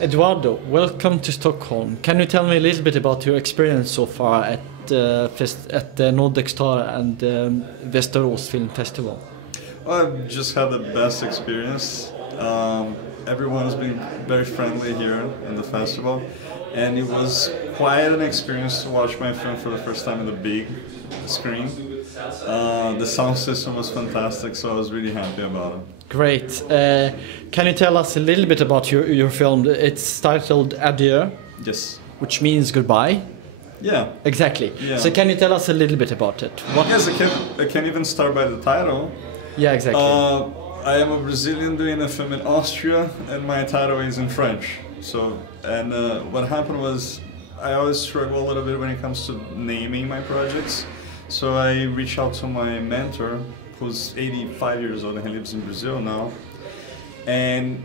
Eduardo, welcome to Stockholm. Can you tell me a little bit about your experience so far at the Nordic Star and Västerås Film Festival? I've just had the best experience. Everyone has been very friendly here in the festival, and it was quite an experience to watch my film for the first time in the big screen. The sound system was fantastic, so I was really happy about it. Great. Can you tell us a little bit about your film? It's titled Adieu. Yes. Which means goodbye. Yeah. Exactly. Yeah. So can you tell us a little bit about it? Yes, I can even start by the title. Yeah, exactly. I am a Brazilian doing a film in Austria, and my title is in French. So, and what happened was, I always struggle a little bit when it comes to naming my projects. So I reached out to my mentor, who's 85 years old and he lives in Brazil now. And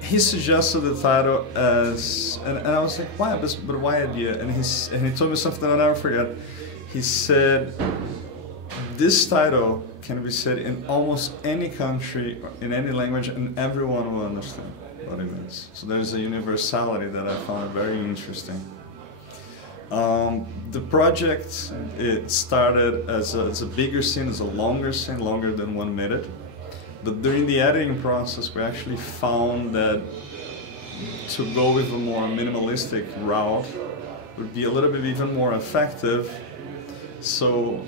he suggested the title as, and I was like, why? But why Adieu? And he told me something I'll never forget. He said, this title can be said in almost any country, in any language, and everyone will understand what it means. So there's a universality that I found very interesting. The project, it started as a bigger scene, as a longer scene, longer than 1 minute. But during the editing process, we actually found that to go with a more minimalistic route would be a little bit even more effective. So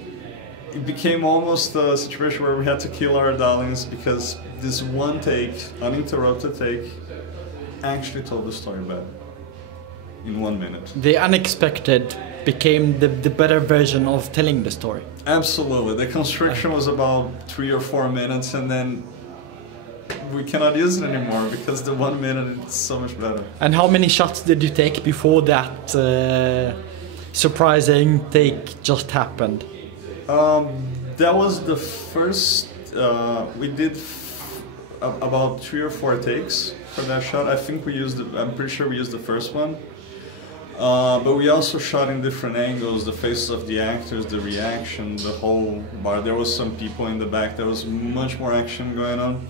it became almost a situation where we had to kill our darlings because this one take, uninterrupted take, actually told the story better. In 1 minute. The unexpected became the better version of telling the story. Absolutely. The constriction was about 3 or 4 minutes, and then we cannot use it anymore because the 1 minute is so much better. And how many shots did you take before that surprising take just happened? That was the first, we did about 3 or 4 takes for that shot. I think we used, I'm pretty sure we used the first one. But we also shot in different angles, the faces of the actors, the reaction, the whole bar. There was some people in the back, there was much more action going on.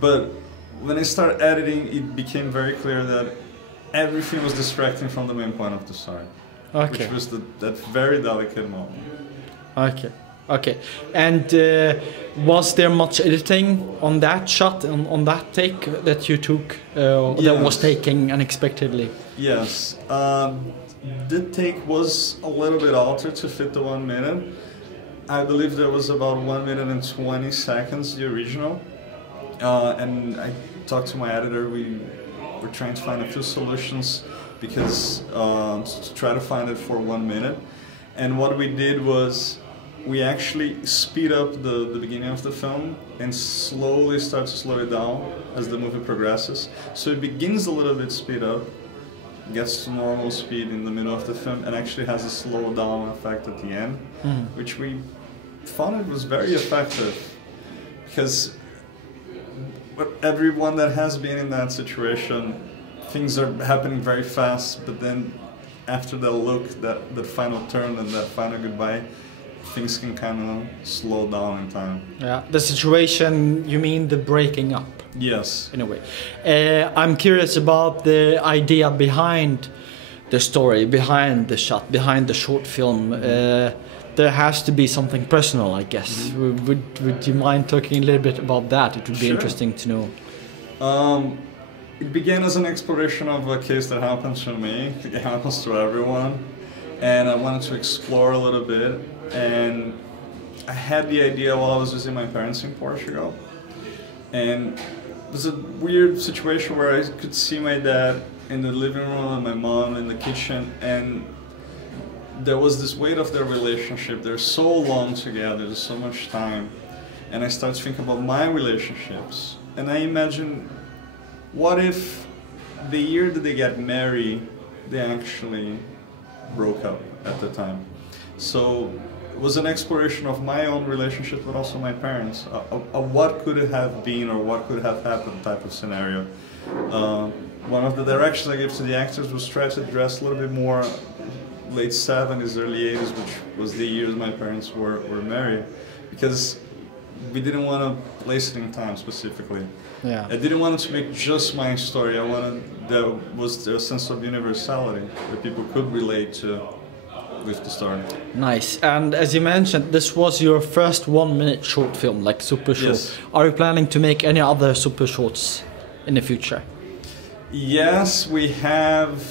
But when I started editing, it became very clear that everything was distracting from the main point of the story. Okay. Which was that very delicate moment. Okay. Okay. And was there much editing on that shot, on that take that you took, that was taken unexpectedly? Yes. The take was a little bit altered to fit the 1 minute. I believe there was about 1 minute and 20 seconds, the original. And I talked to my editor, we were trying to find a few solutions because to try to find it for 1 minute. And what we did was, we actually speed up the beginning of the film and slowly start to slow it down as the movie progresses. So it begins a little bit speed up, gets to normal speed in the middle of the film, and actually has a slow down effect at the end, which we found it was very effective. Because everyone that has been in that situation, things are happening very fast, but then after that look, that final turn and that final goodbye, things can kind of slow down in time. Yeah, the situation, you mean the breaking up? Yes. In a way. I'm curious about the idea behind the story, behind the shot, behind the short film. There has to be something personal, I guess. Would you mind talking a little bit about that? It would be interesting to know. It began as an exploration of a case that happens to me. It happens to everyone. And I wanted to explore a little bit. And I had the idea while I was visiting my parents in Portugal. And it was a weird situation where I could see my dad in the living room and my mom in the kitchen, and there was this weight of their relationship. They're so long together, there's so much time. And I started to think about my relationships. And I imagined, what if the year that they got married, they actually broke up at the time? So it was an exploration of my own relationship, but also my parents, of what could it have been or what could have happened type of scenario. One of the directions I gave to the actors was try to dress a little bit more late 70s, early 80s, which was the years my parents were married. Because we didn't want to waste any time specifically. Yeah. I didn't want to make just my story. I wanted there was a sense of universality that people could relate to with the story. Nice. And as you mentioned, this was your first 1-minute short film, like super short. Yes. Are you planning to make any other super shorts in the future? Yes, we have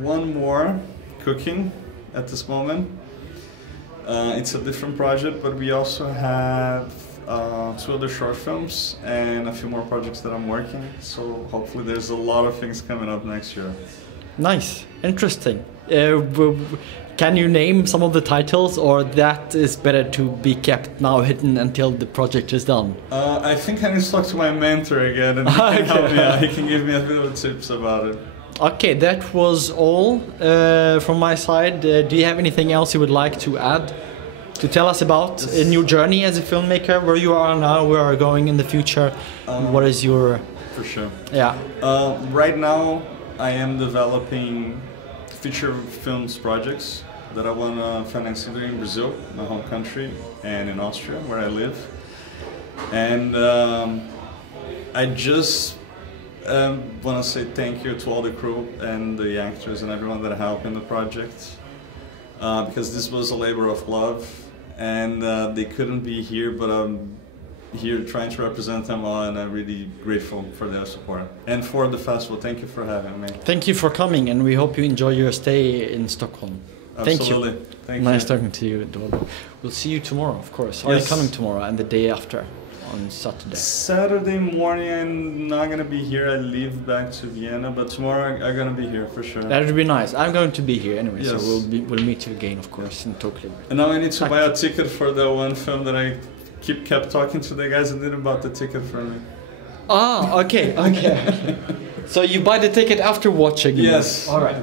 one more cooking at this moment. It's a different project, but we also have 2 other short films and a few more projects that I'm working. So hopefully there's a lot of things coming up next year. Nice. Interesting. Can you name some of the titles, or that is better to be kept now hidden until the project is done? I think I need to talk to my mentor again, and he can help me out. He can give me a bit of tips about it. Okay, that was all from my side. Do you have anything else you would like to add? To tell us about a new journey as a filmmaker, where you are now, where you are going in the future, what is your... For sure. Yeah. Right now, I am developing feature films projects that I want to finance either in Brazil, my home country, and in Austria, where I live. And I just want to say thank you to all the crew and the actors and everyone that helped in the project, because this was a labor of love, and they couldn't be here, but I'm here trying to represent them all, and I'm really grateful for their support. And for the festival, thank you for having me. Thank you for coming, and we hope you enjoy your stay in Stockholm. Absolutely. Thank you. Thank nice you. talking to you, Eduardo. We'll see you tomorrow, of course. Are you coming tomorrow and the day after, on Saturday? Saturday morning, I'm not going to be here. I leave back to Vienna, but tomorrow I'm going to be here for sure. That would be nice. I'm going to be here anyway, Yes. so we'll meet you again, of course, in Tokyo. And now I need to buy a ticket for the one film that I kept talking to the guys and didn't buy the ticket for me. Ah, okay. So you buy the ticket after watching? Yes. All right.